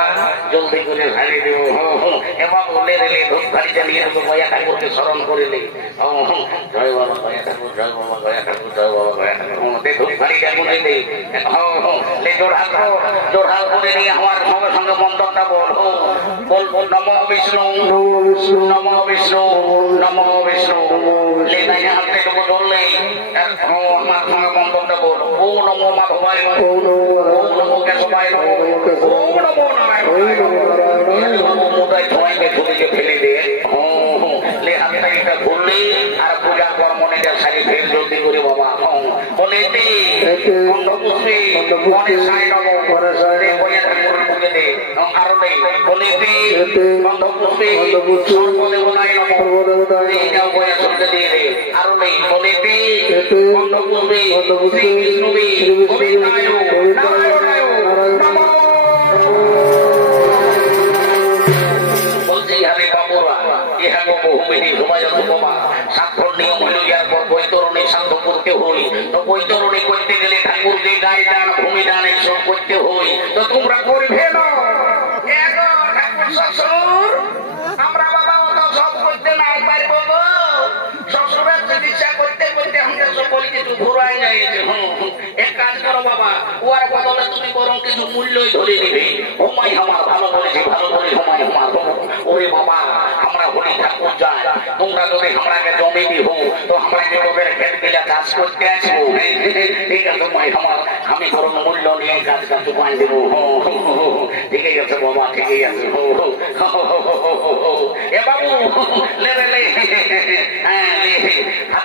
বাবা জলদি করে ভাড়ি দেবো। এবং বলে রেলে ধূপ ভাড়ি চালিয়ে দেবো, গয়া ঠাকুরকে স্মরণ করে নেই জয় বাবা গয়া ঠাকুর, জয় বাবা গয়া ঠাকুর, জয় বাবা গয়া ঠাকুর। দে ধূপ ভাড়িটা করে নেই লে জোড়হাল জোড়হাল করে নিয়ে আমার সঙ্গে সঙ্গে মন্ত্রটা বল। বল বল, নম বিষ্ণু নম বিষ্ণু নম বিষ্ণু। লে নাই হাতে দেবো ধরলে আমার সঙ্গে মন্ত্রটা বল। ও নম মাধবায় ও নম কেশবায় নম, ও ফেলে দে। হাতটা এটা ঘুরলে আর পূজা কর্ম নিজের শাড়ি ফের জলদি করে বাবা। বলে দে। কণ্ঠ পুষ্পে মনে সাই আরও নেই বলে দে। কণ্ঠ পুষ্পে বৈতরণী করতে গেলে ঠাকুরকে গায়ে দান ভূমি দান এইসব করতে হই তো তোমরা করবে না। আমরা বাবা অত সব করতে না পারব শ্বশুরের চিকিৎসা করতে করতে আমাদের সকল কিছু ঘুরাই যাইছে হুম, হুম। এক কাজ করো বাবা ওয়ার বদলে তুমি বরং কিছু মূল্যই ধরে নিবে হোমাই আমার ভালো বলেছি ভালো বলে হোমাই আমার ওরে বাবা আমরা হরি ঠাকুর যাই তোমরা যদি আমরাকে জমি দিও তো আমরা তোদের খেত গিলা চাষ করতে আসব ঠিক আছে মাই আমার আমি বরং মূল্য নিয়ে কাজ কাজ উপায় দেবো ঠিক আছে বাবা ঠিকই আছে। এ বাবু হ্যাঁ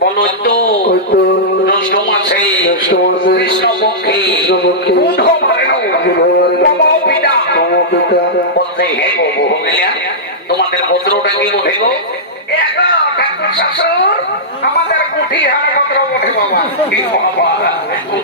হো, হো। বলো তো জ্যৈষ্ঠ মাসে কৃষ্ণ পক্ষে কুণ্ঠ মারেন নম পিতা বলছে হে গো বহু তোমাদের পত্রটা কি উঠে গো? ঠাকুর শ্বশুর, আমাদের কুঠি হার পত্র উঠে বাবা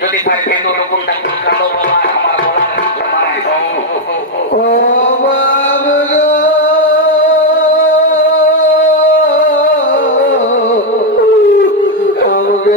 যদি পাই খেতো তখন ডাক্তার কালো বাবা আমার বলা আমাকে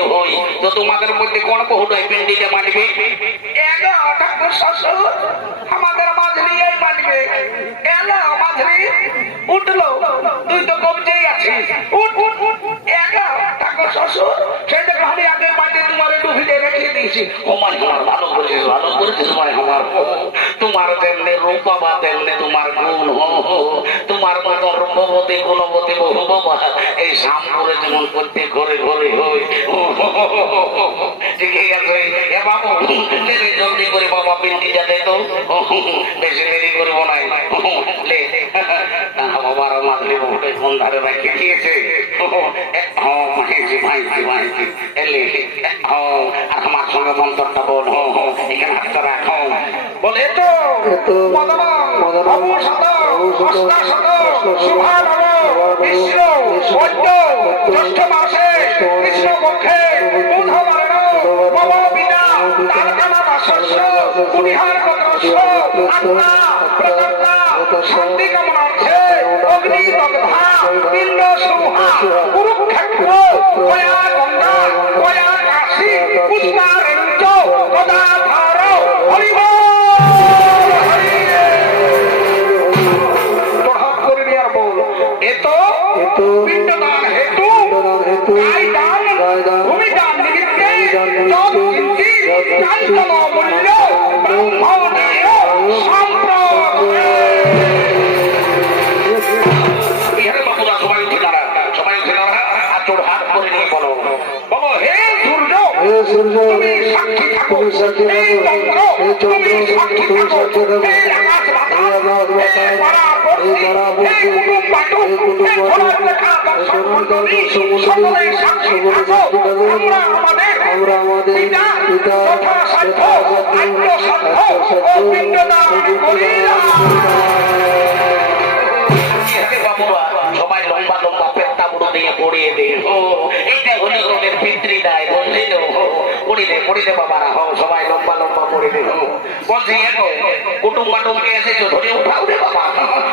দিতে হই। তো তোমাদের মধ্যে কোন বহুটাই পিন্ডিতে মানবে এগো, ঠাকুর শ্বশুর, আমাদের মানবে মাঝরি উঠল। তুই তো কবজেই আছিস উঠ উঠ ঠাকুর শ্বশুর সেটা আগে তোমার রেখে ও ভালো ভালো আমার তোমার তেমনি রূপ বাবা তেমনি তোমার গুণ হো। তোমার মতো রূপবতী গুণবতী বহু বাবা। এই শ্যামপুরে যেমন করতে ঘরে ঘরে হই ও, হো, হো, হো, হো, হো। ঠিক আছে এ বাবু দেরি জলদি করে বাবা পিন্ডি যাতে তো বেশি দেরি করব না লে বাবার মাতলি বহুটাই কোন ধারে রাখি দিয়েছে ও, হো, এ, ও, মাইছি মাইছি মাইছি এলে ও, আর আমার সঙ্গে মন্তরটা বল এখানে হাতটা রাখো বলে তো মদন মদন অবসদ অবসদ, অষ্টাশদ অষ্টাশদ, মিশ্র বৈদ্য জ্যৈষ্ঠ মাসে কৃষ্ণ পক্ষে শান্তি কামনার্থে অগ্নি দগ্ধা পিণ্ড সুহা কুরুক্ষেত্র গয়া গঙ্গা কাশী গদাধার হরিব তুমি সাক্ষী থাকো হে চন্দ্র তুমি সাক্ষী তুমি থাকো সাক্ষী থাকো হে আকাশ হে হে বাতাস, পারাবর্তী, হে পারাবর্তী, হে কুটুম বাটুল, হে কুটুম হে বাটুল, ধরার লেখা হে দর্শক ধরার মণ্ডলী, দর্শক মণ্ডলী, সকলে সাক্ষী সকলে থাকো। সাক্ষী থাকো। আমরা আমাদের পিতা, পিতা, যথাসাধ্য, যথাসাধ্য, আত্মসাধ্য ও পিণ্ডদান করিলাম। ইহাকে বাবুরা সবাই লম্বা লম্বা পেটটা বুড়ো দিয়ে পড়িয়ে দে ও এইটা হলো ওদের পিতৃ দায় বুঝলি তো ও, পড়ি দে পড়ি দে বাবারা হো সবাই লম্বা লম্বা পড়ি দে বলছি এগো কুটুম বাটুমকে এসেছ ধরে উঠাও রে বাবা।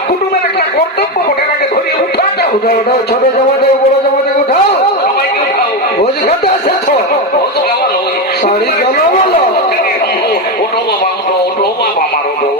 কুটুমের একটা কর্তব্য ওঠে নাকি ধরে উঠাতে। উঠাও উঠাও ছোট জামাতে বড় জামাতে উঠাও। সবাইকে উঠাও। ভোজ খেতে আছে তো বাবা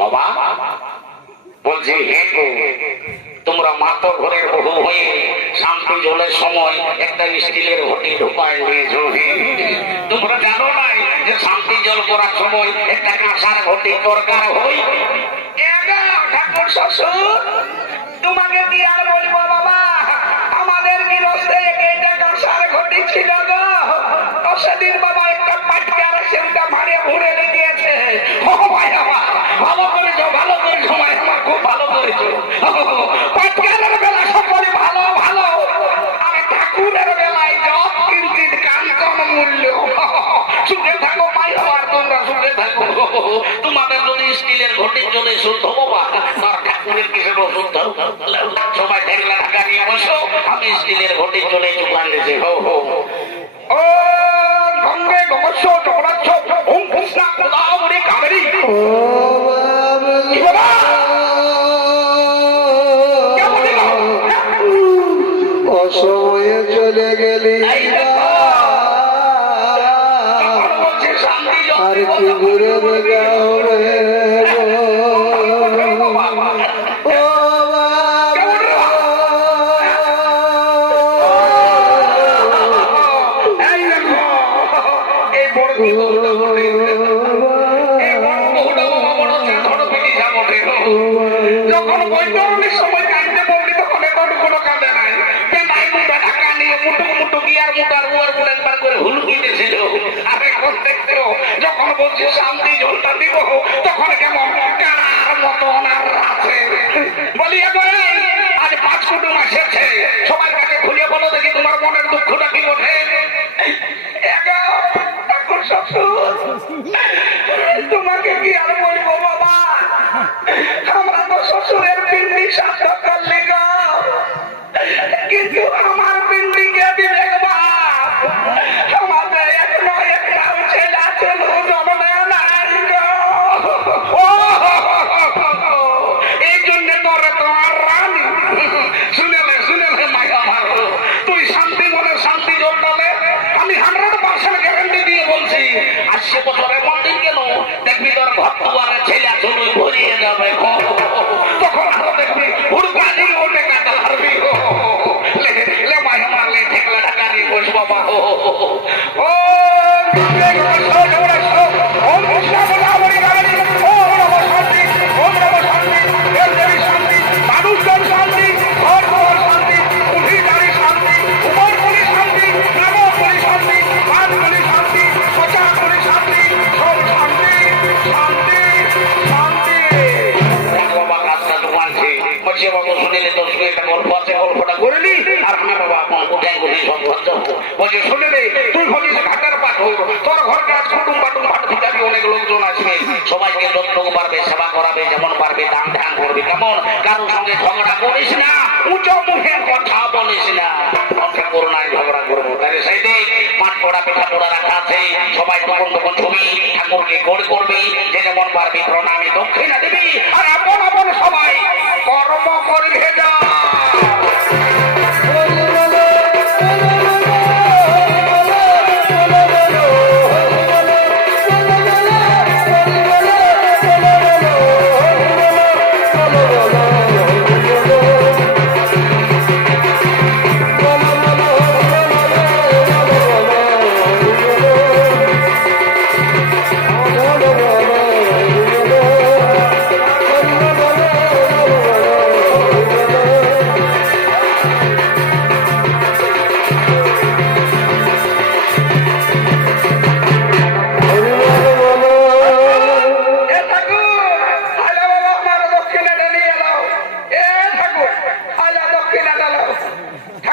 বাবা। বলছি, হে তোমরা মাতো ঘরের বহু হয়ে শান্তি জলের সময় একটা স্টিলের ঘটি ঢোকায় নিয়েছো। হে। তোমরা জানো নাই যে শান্তি জল করার সময় একটা কাঁসার ঘটি দরকার হই ঠাকুর শ্বশুর, তোমাকে কি আর বলব বাবা? আমাদের গৃহস্থে একটা কাঁসার ঘটি ছিল গো। সেদিন বাবা একটা পাটকার সেটা মারিয়ে ঘুরে দিয়েছে ও ভাই আমার ভালো করেছ ভালো করেছ ভাই আমার খুব ভালো করেছ পাটকারের বেলা সকলে ভালো ভালো আমি ঠাকুরের বেলায় যত কিঞ্চিত কাঞ্চন মূল্য সুখে থাকো মাই আমার তোমরা সুখে থাকো তোমাদের যদি স্টিলের ঘটির জন্য শুদ্ধ বাবা আর ঠাকুরের কিসের অশুদ্ধ সবাই ঠেকলা টাকা নিয়ে বসো আমি স্টিলের ঘটির জন্য দোকান দিয়েছি হো হো বলছি শান্তি জলটা দিব, তখন কেমন? কার মতন আর আছে? বলি এবার আজ পাঁচ কুটুম এসেছে। সবার কাছে খুলে বলো, দেখি তোমার মনের দুঃখটা কি ওঠে তোমাকে কি আর বলব বাবা? আমরা তো শ্বশুরের পিন্ডি সাধ্য মারলে ঠেকলা ঢাকা দিয়ে বস বাবা ও ও শুনিলে তো শুনে গল্প আছে গল্পটা করলি আর আমি বাবা এখন উঠে গুলি সব ধরছ বলছে শুনিলে তুই ভাবিস ঘাটার পাঠ হইব তোর ঘর কুটুম সবাইকে যতটুকু পারবে সেবা করাবে, যেমন পারবে দান ধ্যান করবে, কেমন? কারোর সঙ্গে ঝগড়া করিস না, উঁচু মুখের কথা বলিস না। সবাই তখন তখন ছবি ঠাকুরকে গোল করবে, যে যেমন পারবি প্রণামী দক্ষিণা দেবী, আর আপন সবাই কর্ম করবে